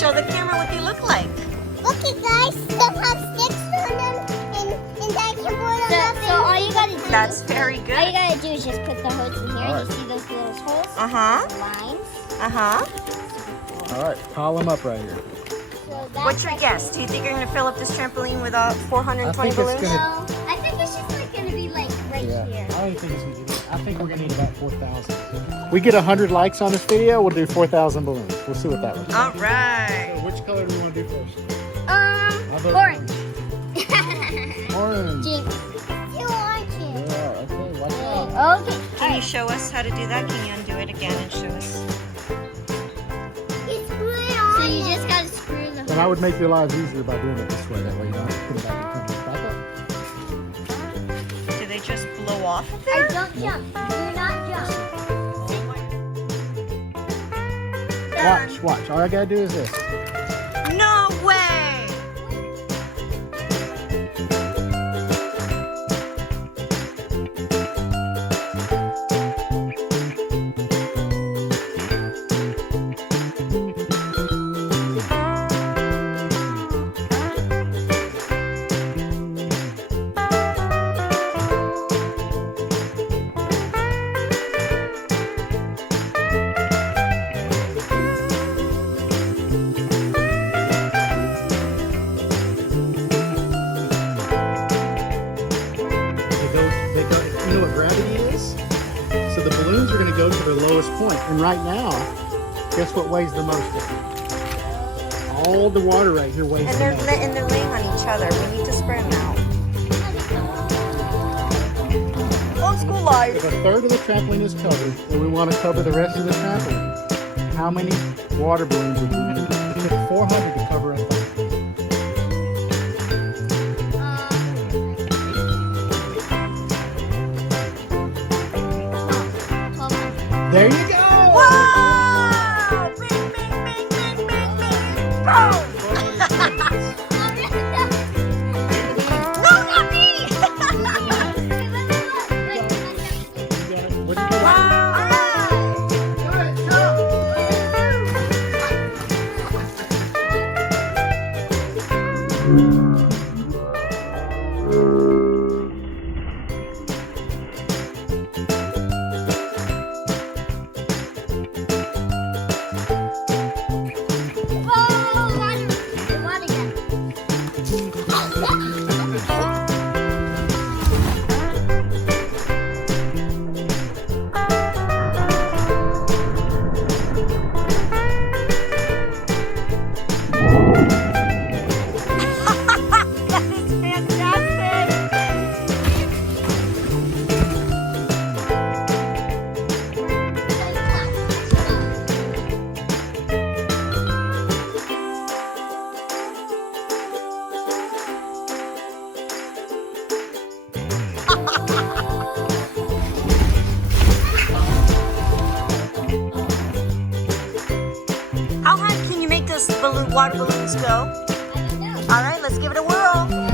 show the camera what they look like. Okay, guys, they have sticks on them, and I can put them up. So all you gotta do. That's very good. All you gotta do is just put the hose in here. All right. You see those little holes? Lines. All right, pile them up right here. So that's What's your guess? Do you think you're going to fill up this trampoline with 420 balloons? No, I think it's just like gonna be like right here. I don't think it's gonna be. I think we're gonna need about 4,000. We get 100 likes on this video, we'll do 4,000 balloons. We'll see what that looks like. All right. So which color do we want to do first? Orange. Orange. Jinx. You orange. Yeah, okay, watch out. Okay. Can you show us how to do that? Can you undo it again and show us? It's glued on. So you just gotta screw the. And I would make your lives easier by doing it this way. That way you don't have to put it back up. Do they just blow off of Hey, there? don't jump. Do not jump. Watch. All I gotta do is this. No way! You know what gravity is? So the balloons are going to go to the lowest point. And right now, guess what weighs the most? All the water right here weighs the most. And they're laying on each other. We need to spread them out. Homeschool life. If a third of the trampoline is covered, and we want to cover the rest of the trampoline, how many water balloons would we need? We need 400 to cover a third. There you go! Wow! Bing, bing, bing, bing, bing, bing. Boom! No, not me! Wow! How high can you make those water balloons go? I don't know. All right, let's give it a whirl.